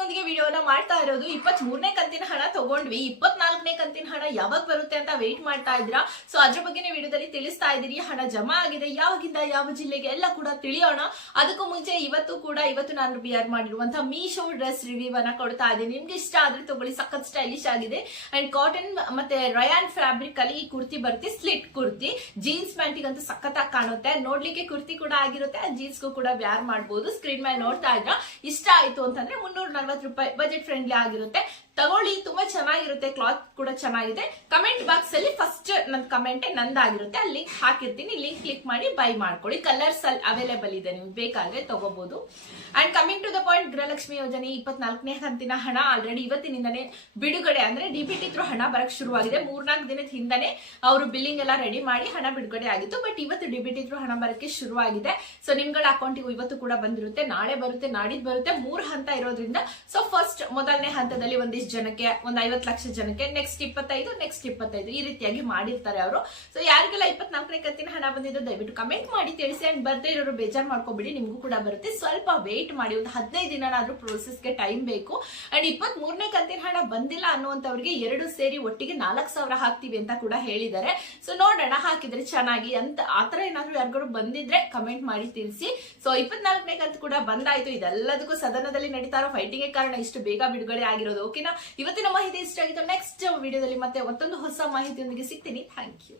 ನೊಂದಿಗೆ ವಿಡಿಯೋನ ಮಾಡ್ತಾ ಇರೋದು 23ನೇ ಕಂತಿನ ಹಣ ತಗೊಂಡ್ವಿ, 24ನೇ ಕಂತಿನ ಹಣ ಯಾವಾಗ ಬರುತ್ತೆ ಅಂತ ವೇಟ್ ಮಾಡ್ತಾ ಇದ್ರಾ. ಸೊ ಅದ್ರ ಬಗ್ಗೆ ವಿಡಿಯೋದಲ್ಲಿ ತಿಳಿಸ್ತಾ ಇದೀರಿ. ಹಣ ಜಮಾ ಆಗಿದೆ, ಯಾವಾಗಿಂದ ಯಾವ ಜಿಲ್ಲೆಗೆ ಎಲ್ಲ ಕೂಡ ತಿಳಿಯೋಣ. ಅದಕ್ಕೂ ಮುಂಚೆ ಇವತ್ತು ನಾನು ಬಿಯರ್ ಮಾಡಿರುವಂತಹ ಮೀಶೋ ಡ್ರೆಸ್ ರಿವ್ಯೂ ಅನ್ನ ಕೊಡ್ತಾ ಇದ್ದೀನಿ. ನಿಮ್ಗೆ ಇಷ್ಟ ಆದ್ರೆ ತಗೊಳ್ಳಿ, ಸಖತ್ ಸ್ಟೈಲಿಶ್ ಆಗಿದೆ. ಅಂಡ್ ಕಾಟನ್ ಮತ್ತೆ ರಯಾನ್ ಫ್ಯಾಬ್ರಿಕ್ ಅಲ್ಲಿ ಈ ಕುರ್ತಿ ಬರುತ್ತೆ, ಸ್ಲಿಟ್ ಕುರ್ತಿ. ಜೀನ್ಸ್ ಪ್ಯಾಂಟಿಗಂತೂ ಸಖತ್ತಾಗಿ ಕಾಣುತ್ತೆ, ನೋಡ್ಲಿಕ್ಕೆ ಕುರ್ತಿ ಕೂಡ ಆಗಿರುತ್ತೆ, ಜೀನ್ಸ್ಗೂ ಕೂಡ ವ್ಯಾರ್ ಮಾಡಬಹುದು. ಸ್ಕ್ರೀನ್ ಮೇಲೆ ನೋಡ್ತಾ ಇದ್ರ ಇಷ್ಟ ಆಯ್ತು ಅಂತಂದ್ರೆ 340 ರೂಪಾಯಿ, ಬಜೆಟ್ ಫ್ರೆಂಡ್ಲಿ ಆಗಿರುತ್ತೆ. ತಗೊಳ್ಳಿ, ತುಂಬಾ ಚೆನ್ನಾಗಿರುತ್ತೆ, ಕ್ಲಾತ್ ಕೂಡ ಚೆನ್ನಾಗಿದೆ. ಕಮೆಂಟ್ ಬಾಕ್ಸ್ ಅಲ್ಲಿ ಫಸ್ಟ್ ನನ್ನ ಕಮೆಂಟ್ ನಂದಾಗಿರುತ್ತೆ, ಅಲ್ಲಿ ಲಿಂಕ್ ಹಾಕಿರ್ತೀನಿ, ಲಿಂಕ್ ಕ್ಲಿಕ್ ಮಾಡಿ ಬೈ ಮಾಡ್ಕೊಳ್ಳಿ. ಕಲರ್ಸ್ ಅಲ್ಲಿ ಅವೈಲೇಬಲ್ ಇದೆ, ನಿಮ್ಗೆ ಬೇಕಾದ್ರೆ ತಗೋಬಹುದು. And coming to the point, Gruhalakshmi ಯೋಜನೆ 24ನೇ ಕಂತಿನ ಹಣ ಆಲ್ರೆಡಿ ಇವತ್ತಿನಿಂದನೇ ಬಿಡುಗಡೆ, ಅಂದ್ರೆ ಡಿಬಿಟಿ ಥ್ರೂ ಹಣ ಬರಕ್ ಶುರುವಾಗಿದೆ. 3-4 ದಿನದ ಹಿಂದನೇ ಅವರು ಬಿಲ್ಲಿಂಗ್ ಎಲ್ಲ ರೆಡಿ ಮಾಡಿ ಹಣ ಬಿಡುಗಡೆ ಆಗಿತ್ತು. ಬಟ್ ಇವತ್ತು ಡಿಬಿಟಿ ಥ್ರೂ ಹಣ ಬರಕ್ಕೆ ಶುರುವಾಗಿದೆ. ಸೊ ನಿಮ್ಗಳ ಅಕೌಂಟಿಗೂ ಇವತ್ತು ಕೂಡ ಬಂದಿರುತ್ತೆ, ನಾಳೆ ಬರುತ್ತೆ, ನಾಡಿದ್ದು ಬರುತ್ತೆ. 3 ಹಂತ ಇರೋದ್ರಿಂದ ಸೊ ಫಸ್ಟ್ ಮೊದಲನೇ ಹಂತದಲ್ಲಿ ಒಂದಿಷ್ಟು ಜನಕ್ಕೆ, ಒಂದು 50 ಲಕ್ಷ ಜನಕ್ಕೆ, ನೆಕ್ಸ್ಟ್ 25 ಈ ರೀತಿಯಾಗಿ ಮಾಡಿರ್ತಾರೆ ಅವರು. ಸೊ ಯಾರಿಗೆಲ್ಲ 24ನೇ ಕಂತಿನ ಹಣ ಬಂದಿದ್ದು ದಯವಿಟ್ಟು ಕಮೆಂಟ್ ಮಾಡಿ ತಿಳಿಸಿ. ಅಂಡ್ ಬರ್ದೇ ಇರೋರು ಬೇಜಾರ್ ಮಾಡ್ಕೊಬಿಡಿ, ನಿಮ್ಗೂ ಕೂಡ ಬರುತ್ತೆ. ಸ್ವಲ್ಪ ವೇಟ್ ಮಾಡಿ, ಒಂದು 15 ದಿನನಾದ್ರೂ ಪ್ರೋಸೆಸ್ಗೆ ಟೈಮ್ ಬೇಕು. ಅಂಡ್ 23ನೇ ಕಂತಿನ ಹಣ ಬಂದಿಲ್ಲ ಅನ್ನುವಂಥವ್ರಿಗೆ 2 ಸೇರಿ ಒಟ್ಟಿಗೆ 4,000 ಹಾಕ್ತಿವಿ ಅಂತ ಕೂಡ ಹೇಳಿದ್ದಾರೆ. ಸೊ ನೋಡೋಣ, ಹಾಕಿದ್ರೆ ಚೆನ್ನಾಗಿ ಅಂತ. ಆತರ ಏನಾದ್ರು ಯಾರಿಗಾರು ಬಂದಿದ್ರೆ ಕಮೆಂಟ್ ಮಾಡಿ ತಿಳಿಸಿ. ಸೊ 24ನೇ ಕಂತು ಕೂಡ ಬಂದಾಯ್ತು. ಇದೆಲ್ಲದಕ್ಕೂ ಸದನದಲ್ಲಿ ನಡೀತಾ ಇರೋ ಫೈಟಿಂಗ್ ಕಾರಣ ಇಷ್ಟು ಬೇಗ ಬಿಡುಗಡೆ ಆಗಿರೋದು. ಓಕೆನಾ, ಇವತ್ತಿನ ಮಾಹಿತಿ ಇಷ್ಟ ಆಗಿತ್ತು. ನೆಕ್ಸ್ಟ್ ವಿಡಿಯೋದಲ್ಲಿ ಮತ್ತೆ ಮತ್ತೊಂದು ಹೊಸ ಮಾಹಿತಿಯೊಂದಿಗೆ ಸಿಗ್ತೀನಿ. Thank you.